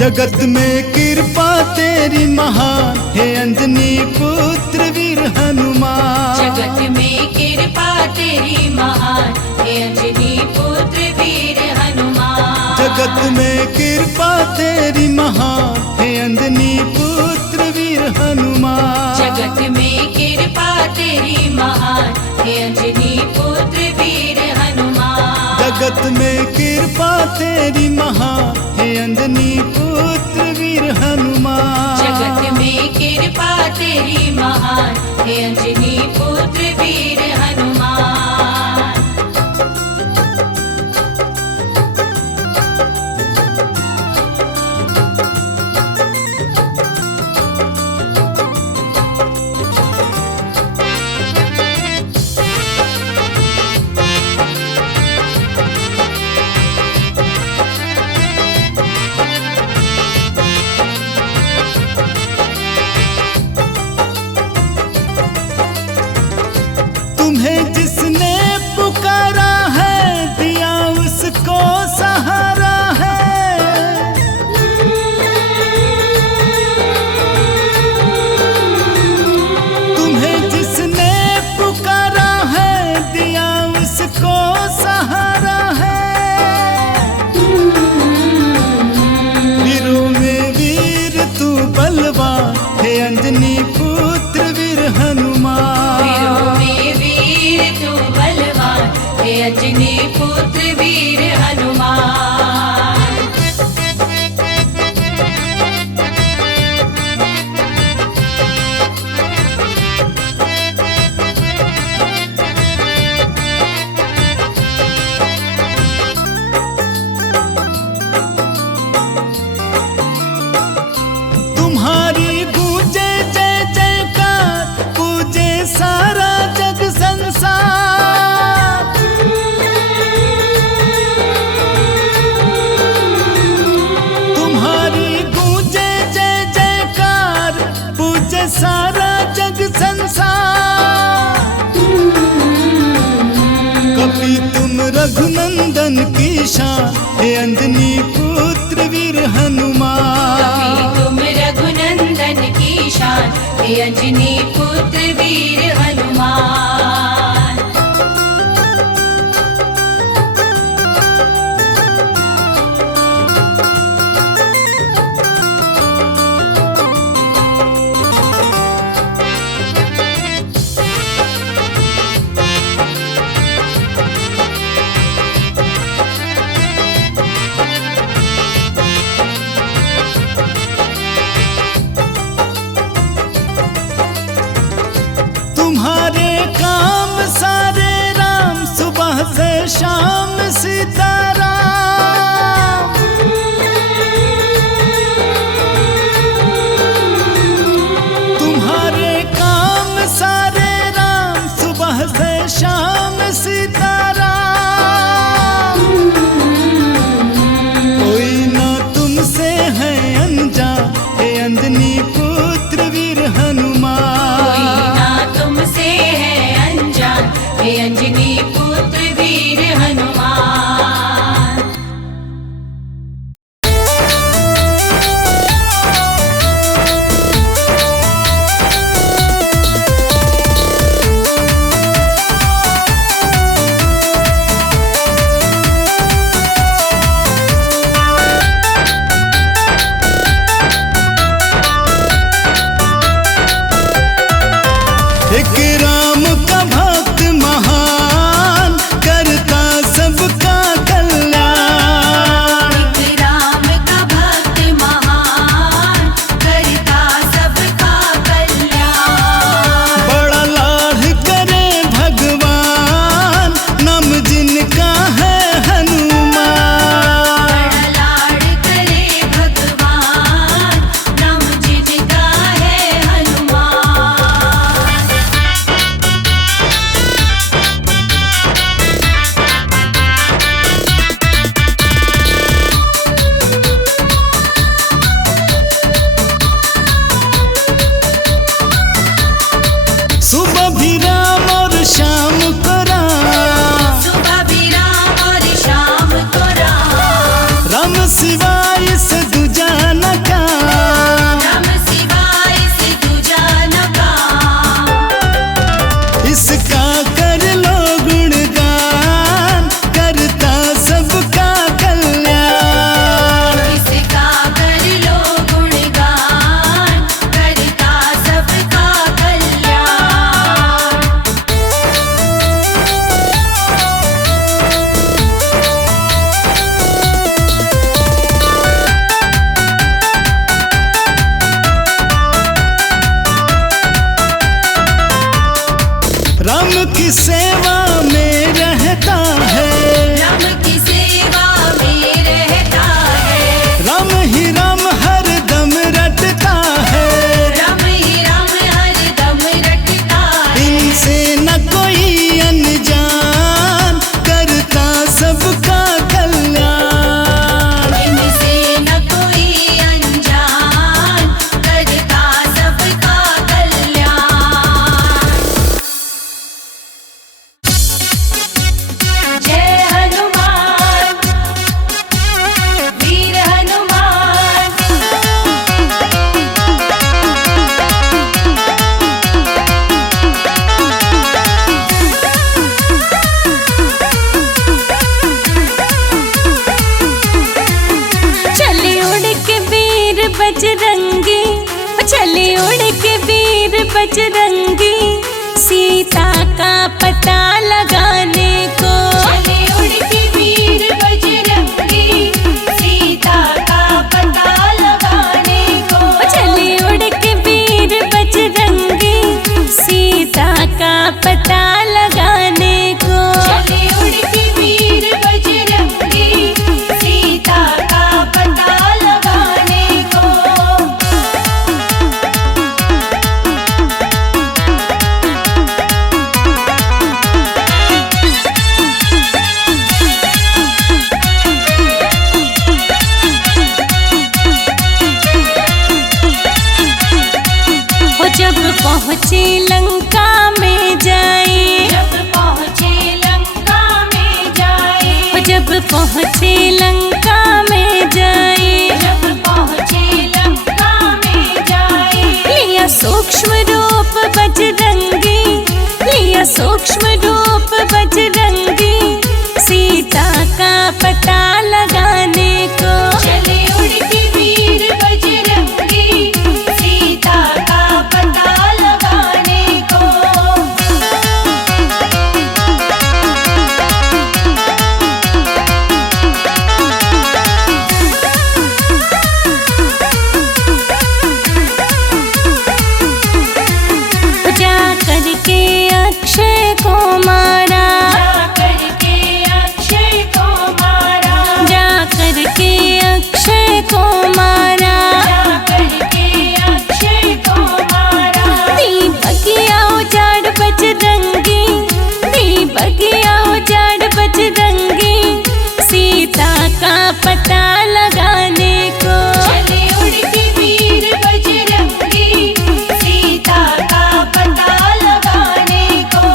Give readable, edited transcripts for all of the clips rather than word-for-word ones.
जगत में कृपा तेरी महान हे अंजनी पुत्र वीर हनुमान। जगत में कृपा तेरी महान हे अंजनी पुत्र वीर हनुमान। जगत में कृपा तेरी महान हे अंजनी पुत्र वीर हनुमान। जगत में कृपा तेरी महान हे अंजनी पुत्र वीर हनुमान। जगत में कृपा तेरी महान हे अंजनी पुत्र वीर हनुमान। जगत में कृपा तेरी महान हे अंजनी पुत्र वीर हनुमान। तुम्हें जिसने पुकारा है दिया उसको सहारा है। तुम्हें जिसने पुकारा है दिया उसको सहारा है। वीरों में वीर तू बलवान हे अंजनी पुत्र वीर हनुमान। वीरों में वीर तू बलवान हे अंजनी पुत्र वीर हनुमान। तुम्हारी गूंजे जय जयकार पूजे सारा जग संसार। तुम्हारी गूंजे जय जयकार पूजे सारा जग संसार। कपि तुम रघुनंदन की शान हे अंजनी पुत्र वीर हनुमान। कभी तुम रघुनंदन की शान हे अंजनी पुत्र वीर हनुमान। तुम्हारे बजरंगी, चले उड़ के वीर बजरंगी, सीता का पता लगाने को। चले उड़ के वीर बजरंगी, सीता का पता लगाने को। चले उड़ के वीर बजरंगी, सीता का पता लगाने को। चले उड़ के वीर बजरंगी, सीता का पता लगाने को। जब पहुँचे लंका में जाए, जब पहुँचे लंका में जाए, जब पहुँचे लंका में जाए, जब पहुँचे लंका में जाए। लिया सूक्ष्म रूप बजरंगी, लिया सूक्ष्म रूप बजरंगी, सीता का पता लगाने को। चले उड़ के वीर बजरंगी, सीता का पता लगाने को। जा करके अक्षय को मारा, जा करके अक्षय को मारा, जा करके अक्षय को मारा, जा करके अक्षय को मारा। दीपकिया उजाड़ बजरंगी, दीपकिया उजाड़ बजरंगी, सीता का पता लगाने को। चले उड़ के वीर बजरंगी, सीता का पता लगाने को।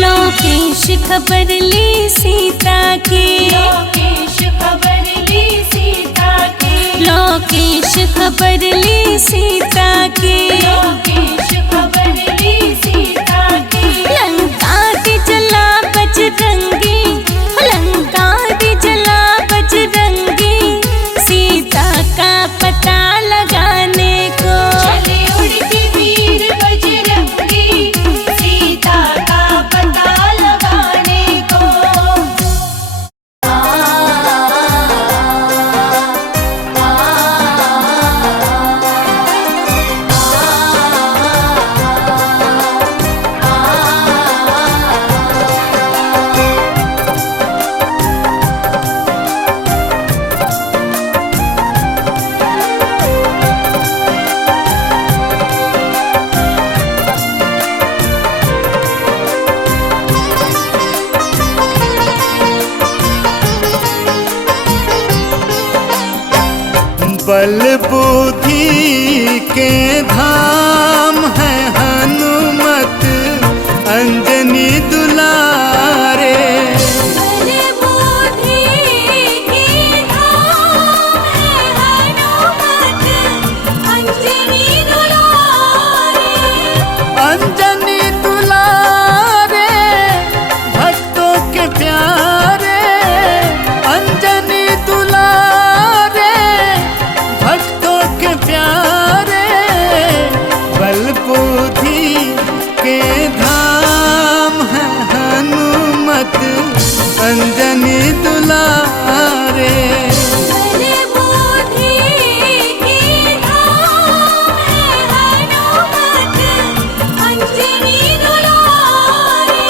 लोकेश खबर ली सीता की, लोकेश खबर ली सीता की, लोकेश खबर ली सीता की, लोकेश खबर ली सीता की। लंका दी जला बजरंगी, लंका दी जला बजरंगी, सीता का पता लगाने को। चले उड़ के वीर बजरंगी, सीता का पता लगाने को। बल बुद्धि के धाम है हनुमत अंजनी दुलारे। बल बुद्धि के धाम है हनुमत अंजनी दुलारे। अंजनी दुलारे भक्तों के प्यारे, अंजनी दुलारे भक्तों के प्यारे। बल बुद्धि के धाम है हनुमत अंजनी दुलारे। बल बुद्धि के धाम है हनुमत अंजनी दुलारे।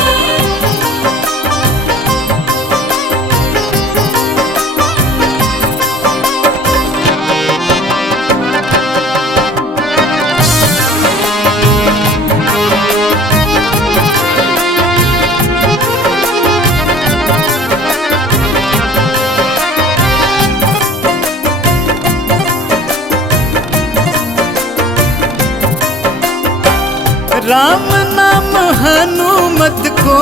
राम नाम हनुमत को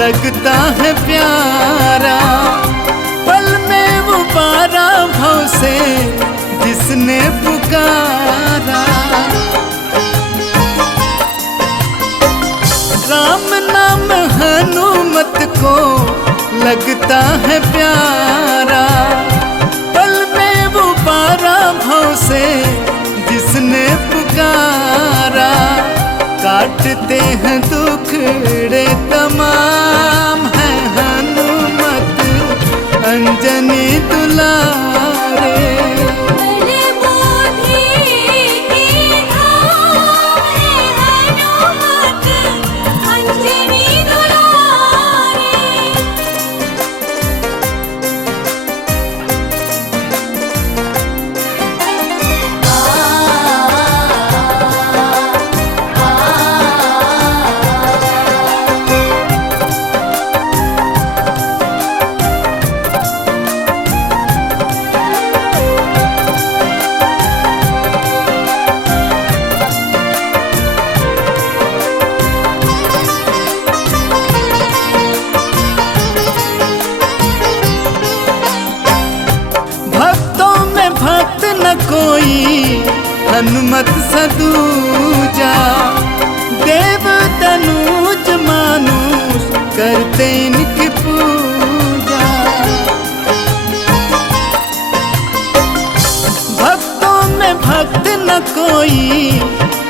लगता है प्यारा, पल में वो 12 से जिसने पुकारा। राम नाम हनुमत को लगता है प्यारा, पल में वो पारा भव से जिसने पुकारा। काटते हैं दुखड़े तमाम है हनुमत अंजनी दुलारे। कोई हनुमत सदूजा, देव तनुज मानुष करते इनकी पूजा। भक्तों में भक्त न कोई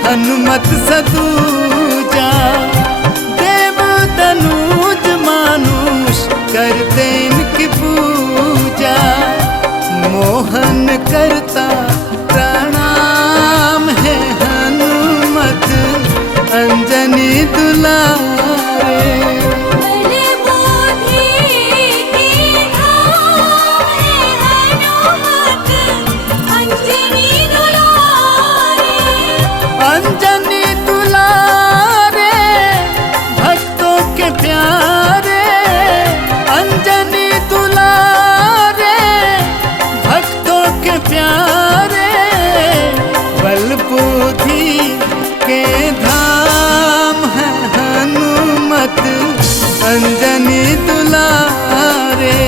हनुमत सदूजा, देव तनुज मानुष करते इनकी पूजा। मोहन करता प्रणाम है हनुमत अंजनी दुलारे। अंजनी दुलारे भक्तों के प्यारे, अंजनी दुलारे भक्तों के प्यारे। बल बुद्धि के धाम है हनुमत अंजनी दुलारे।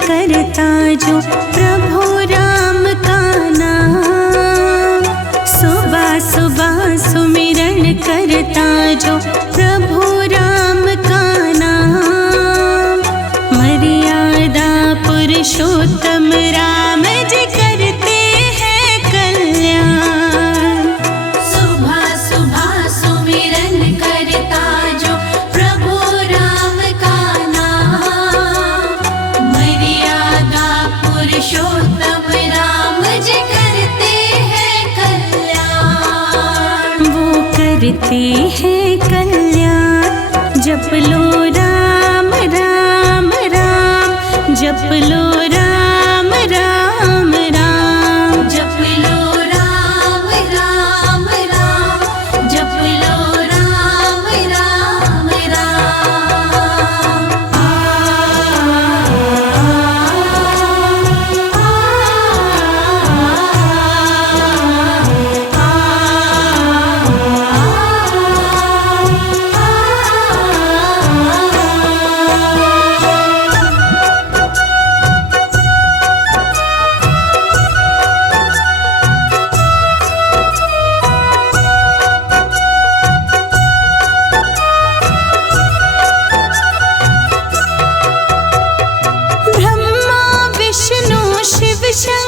करता जो प्रभु राम का नाम, सुबह सुबह सुमिरन करता जो प्रभु राम का नाम। मर्यादा पुरुषोत्तम राम जी करते हैं कल्याण। सुबह सुबह सुमिरन करता जो प्रभु राम का नाम। मर्यादा पुरुषोत्तम राम जी करते हैं कल्याण। वो करते हैं कल्याण। जप लो राम राम राम, जप लो राम राम राम, जप लो राम राम राम, जप लो राम राम राम।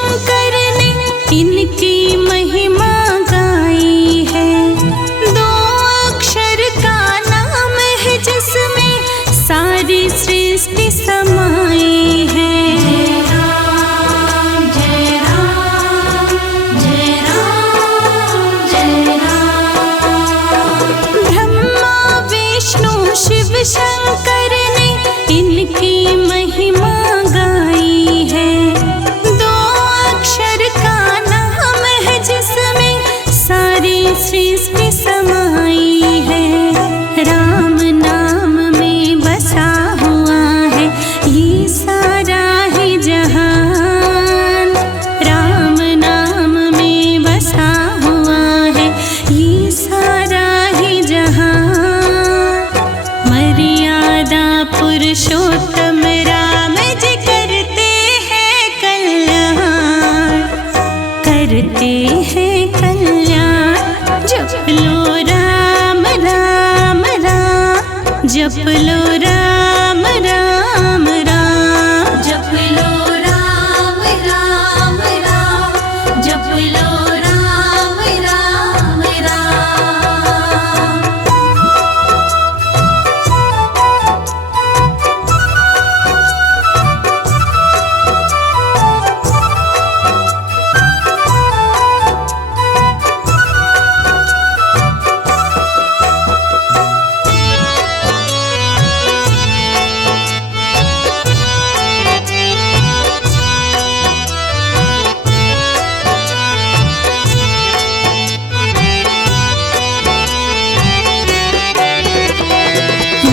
शंकर ने इनकी महिमा गाई है। दो अक्षर का नाम है जिसमें सारी सृष्टि समाई है। जय राम जय राम जय राम जय राम। ब्रह्मा विष्णु शिव शंकर ने इनकी महिमा गाई है। दो अक्षर का नाम है जिसमें सारी सृष्टि समाई है। राम नाम में बसा हुआ है ये सारा ही जहान। राम नाम में बसा हुआ है ये सारा ही जहान। मर्यादा पुरुषोत्तम राम जी करते हैं कल्याण, करते हैं कल्याण। जप लो राम राम राम, जप लो राम राम राम। जप लो राम राम राम, जप लो राम राम राम।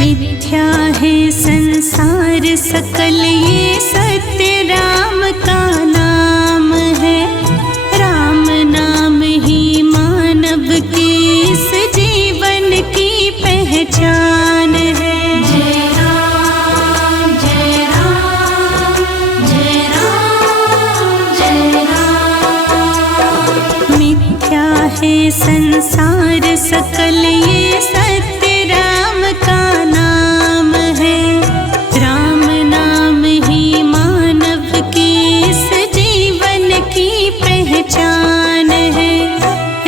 मिथ्या है संसार सकल ये सत्य राम का नाम है। राम नाम ही मानव के इस जीवन की पहचान है। जय राम जय राम जय राम जय राम। मिथ्या है संसार सकल ये सत्य राम का नाम है। राम नाम ही मानव की इस जीवन की पहचान है।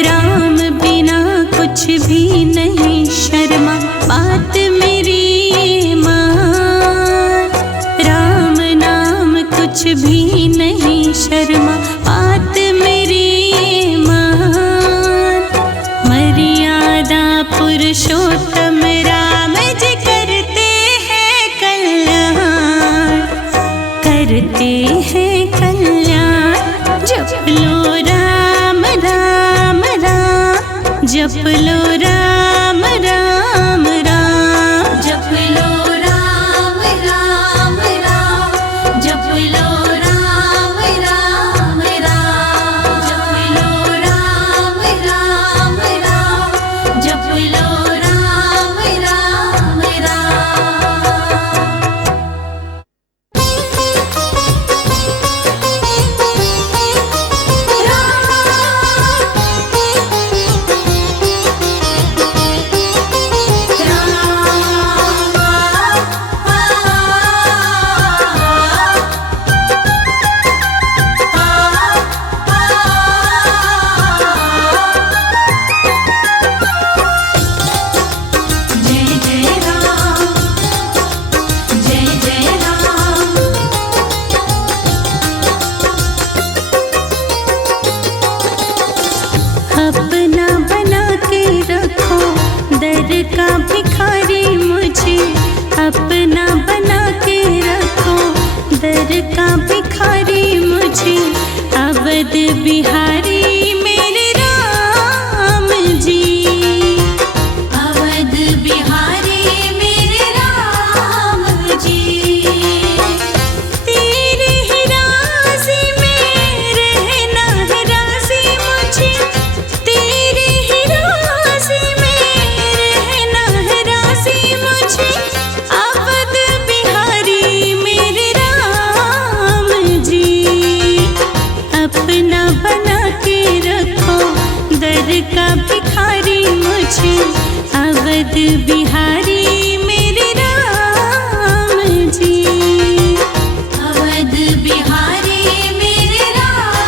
राम बिना कुछ भी नहीं शर्मा बात मेरी ये मान। राम नाम कुछ भी नहीं शर्मा बात मेरी ये मान। मर्यादा पुरुषोत्तम राम जी करते हैं कल्याण, करते हैं कल्याण। जप लो राम राम राम, जप लो राम राम राम। जप लो राम राम राम, जप लो राम राम राम। जप लो राम राम राम, जप लो राम राम जय जय राम जय जय राम। अपना बना के रखो दर का भिखारी मुझे। अपना बना के रखो दर का भिखारी मुझे। अवध बिहारी मेरे राम जी। अवध बिहारी मेरे राम जी। तेरे ही राज़ी में रहना है राज़ी मुझे। तेरे ही राज़ी में रहना है राज़ी मुझे। अवध बिहारी मेरे राम जी। अपना बना के रखो दर का भिखारी मुझे। अवध बिहारी मेरे राम जी। अवध बिहारी मेरे राम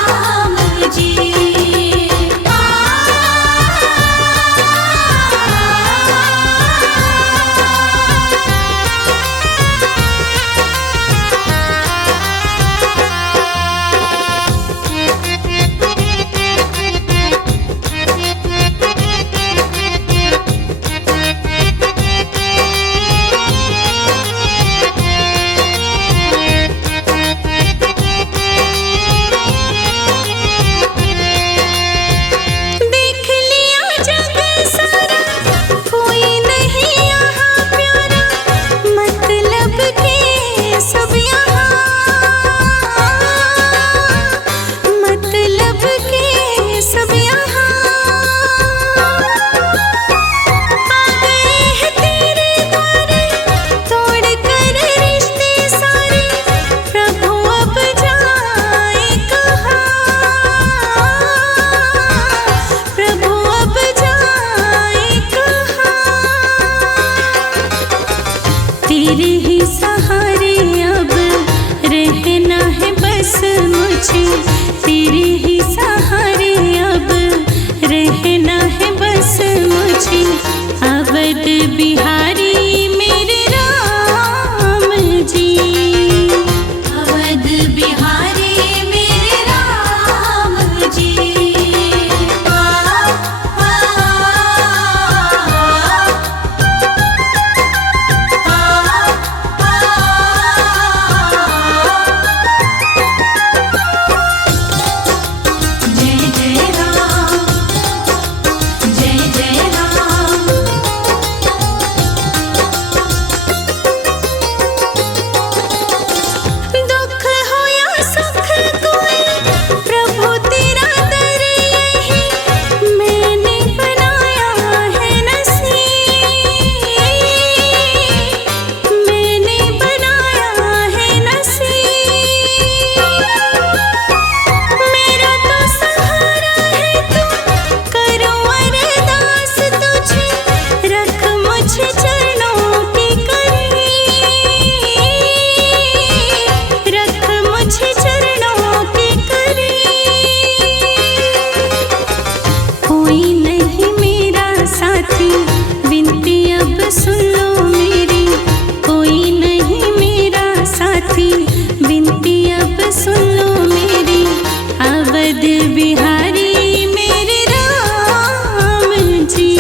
बिहारी मेरे राम जी।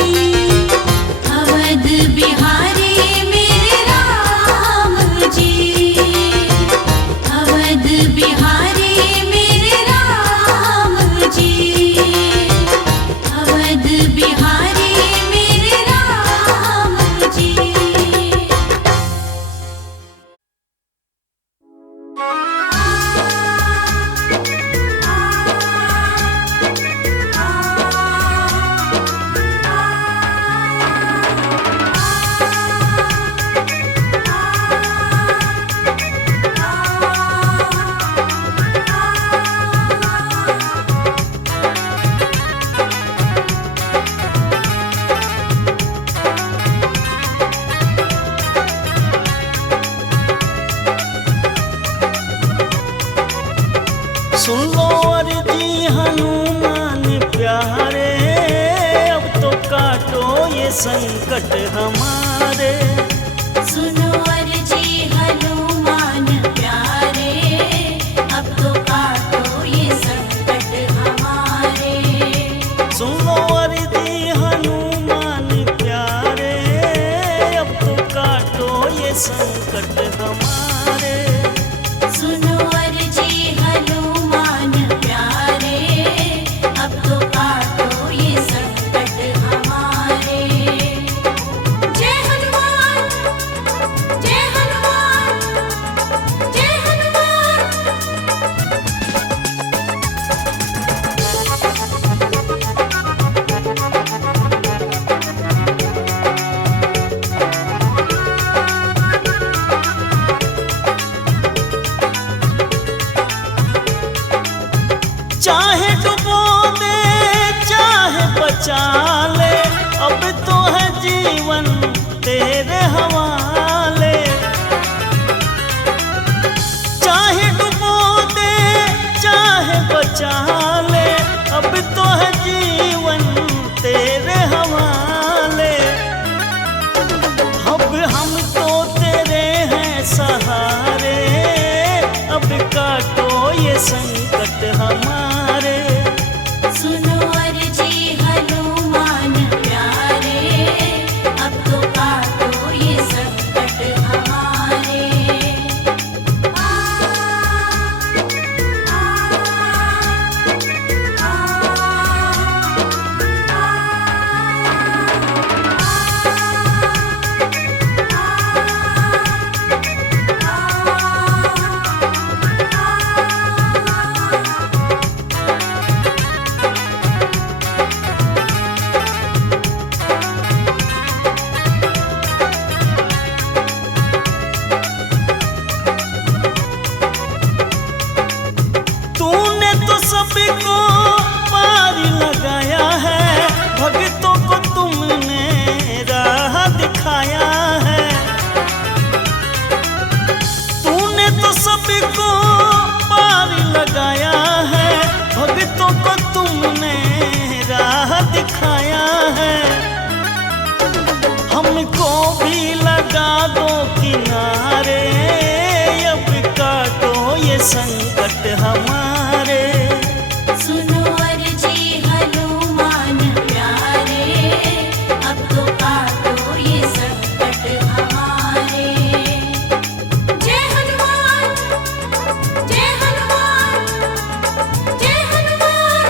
अवध बिहारी मेरे राम जी। अवध बिहारी मेरे राम जी। अवध बिहारी मेरे राम जी। सुन लो अर्जी हनुमान प्यारे, अब तो काटो ये संकट हमारे। सुनो अर्जी हनुमान प्यारे, अब तो काटो ये संकट हमारे। सुन लो अर्जी हनुमान प्यारे, अब तो काटो ये संकट हमारे। सुनो अर्जी हनुमान प्यारे, अब तो काटो ये संकट हमारे। जय हनुमान, जय हनुमान, जय हनुमान। चाहे डुबो दे चाहे बचा ले, अब तो है जीवन तेरे हवाले। चाहे डुबो दे चाहे बचा ले, अब तो है जीवन तेरे हवाले। अब हम तो तेरे हैं सहारे, अब काटो ये संकट हमारे। सुनो अर्जी हनुमान प्यारे, अब तो काटो ये संकट हमारे। तूने तो सबको पार लगाया है, भक्तों को तुमने राह दिखाया है। तूने तो सबको पार लगाया है, भक्तों को तुमने राह दिखाया है। हमको भी लगा दो किनारे, अब काटो ये संकट हमारे। सुनो अर्जी हनुमान प्यारे, अब तो काटो ये संकट हमारे। जय हनुमान, जय हनुमान, जय हनुमान।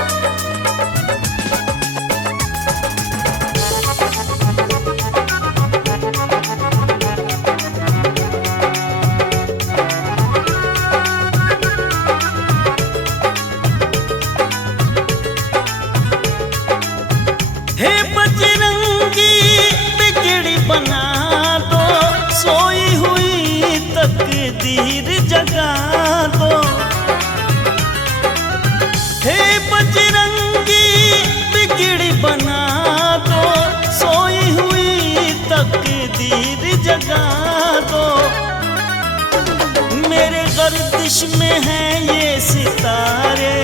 हे बजरंगी बिगड़ी बना दो, सोई हुई तकदीर जगा दो। हे बजरंगी बिगड़ी बना दो, सोई हुई तकदीर जगा दो। मेरे गर्दिश में है ये सितारे,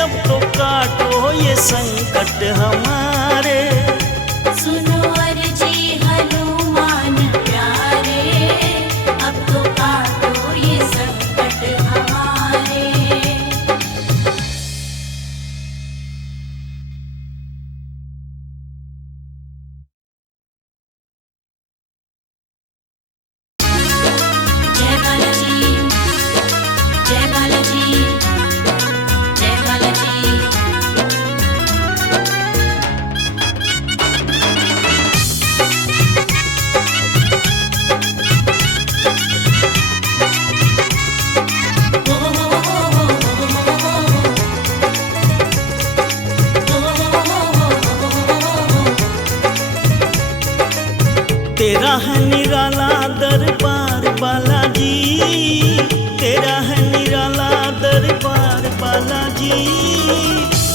अब तो काटो ये संकट हमारे। सुनो अर्जी हनुमान प्यारे, अब तो काटो ये संकट हमारे। है निराला दरबार बालाजी, तेरा है निराला दरबार बालाजी।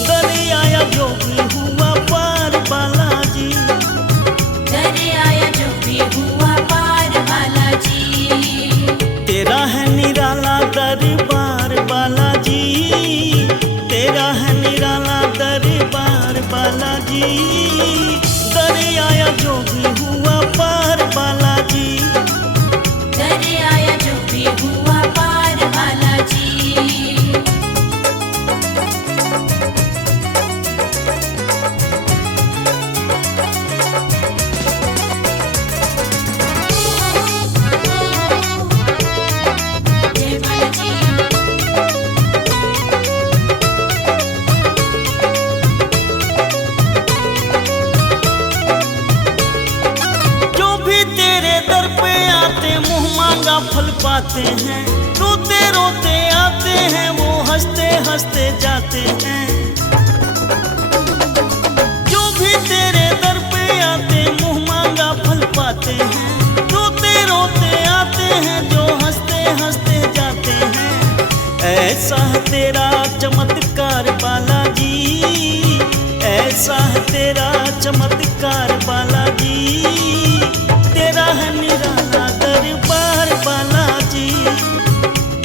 दरिया जो भी हुआ पार बालाजी, दरिया जो भी हुआ पार बालाजी। तेरा है निराला दरबार बालाजी, तेरा है निराला दरबार बालाजी। दरिया जो भी हुआ पार बालाजी, दरिया जो भी हुआ पार बालाजी। जय बालाजी। जो भी तेरे दर पे आते मुँह मांगा फल पाते हैं। रोते रोते आते हैं वो हंसते हंसते जाते हैं। जो भी तेरे दर पे आते मुँह मांगा फल पाते हैं। रोते रोते आते हैं जो हंसते हंसते जाते हैं। ऐसा है तेरा चमत्कार बालाजी, ऐसा है तेरा चमत्कार बालाजी। तेरा है निराला दरबार बालाजी,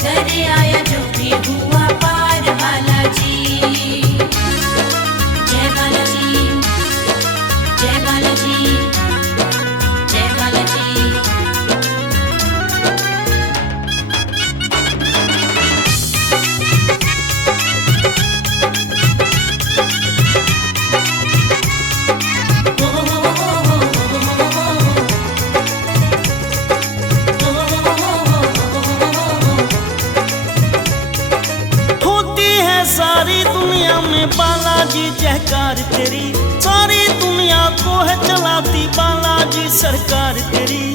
दरिया जो भी हुआ पार बालाजी। जय बालाजी, जय बालाजी, जय बालाजी। होती है सारी दुनिया में बालाजी जयकार तेरी। सारी दुनिया को है चलाती बालाजी सरकार तेरी।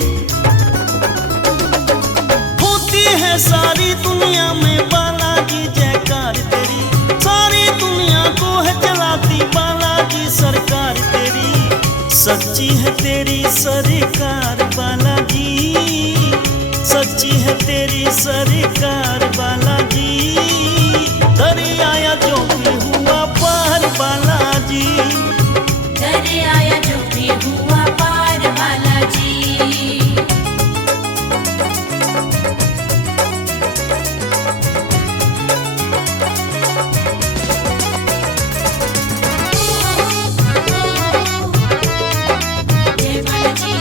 होती है सारी दुनिया में बालाजी जयकार तेरी। सारी दुनिया को है चलाती बालाजी सरकार तेरी। सच्ची है तेरी सरकार बालाजी, सच्ची है तेरी सरकार बालाजी। दरिया जो भी हुआ पार बालाजी, दरिया जो भी हुआ पार बालाजी। जय बालाजी।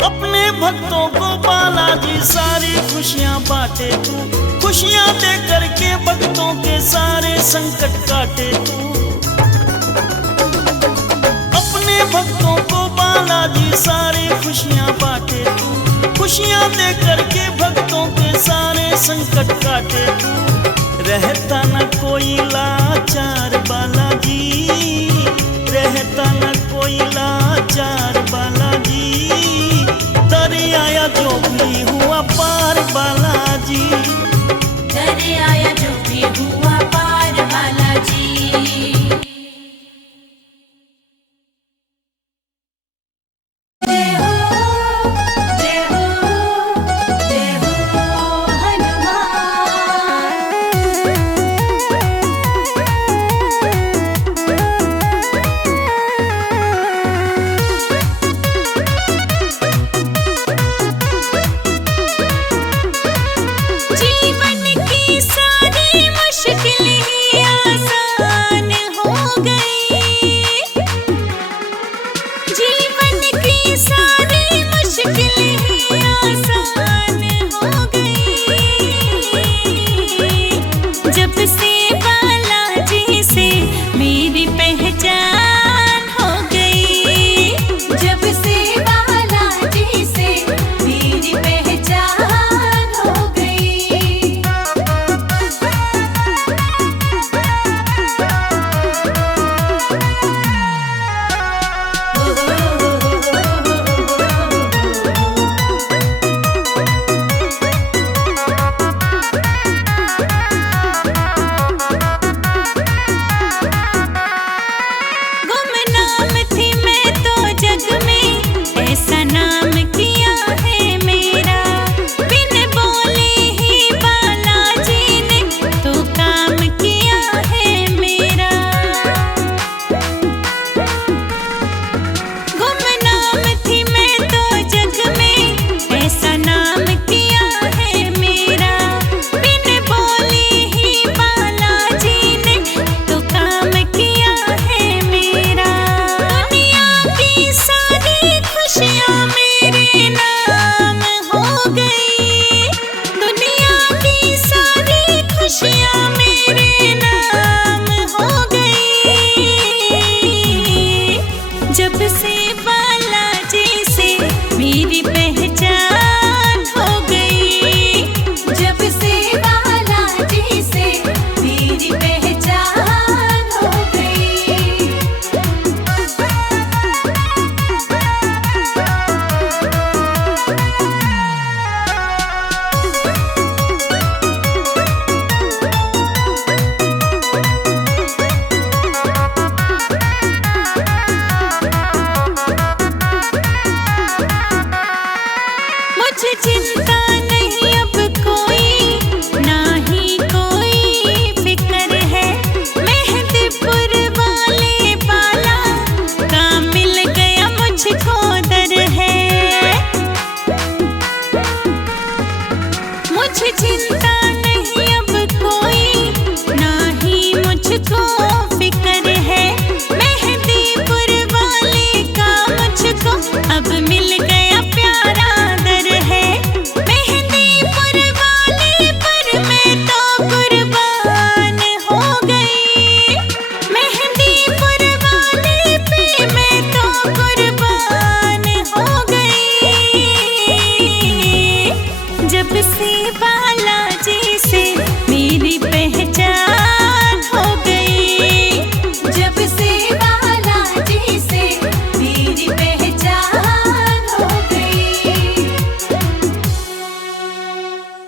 अपने भक्तों को बालाजी सारी खुशियाँ बांटे तू। खुशियाँ दे करके भक्तों के सारे संकट काटे तू। अपने भक्तों को बालाजी सारी खुशियाँ बांटे तू। खुशियाँ दे करके भक्तों के सारे संकट काटे तू। रहता न कोई लाचार बालाजी, रहता न कोई लाचार बालाजी। दरिया जो भी हुआ पार बालाजी, दरिया जो भी हुआ पार बालाजी। जय हो, जय हो, जय हो हनुमान। की सारी खुशियाँ मेरे नाम हो गई, दुनिया की सारी खुशियाँ मेरे नाम हो गई। जब से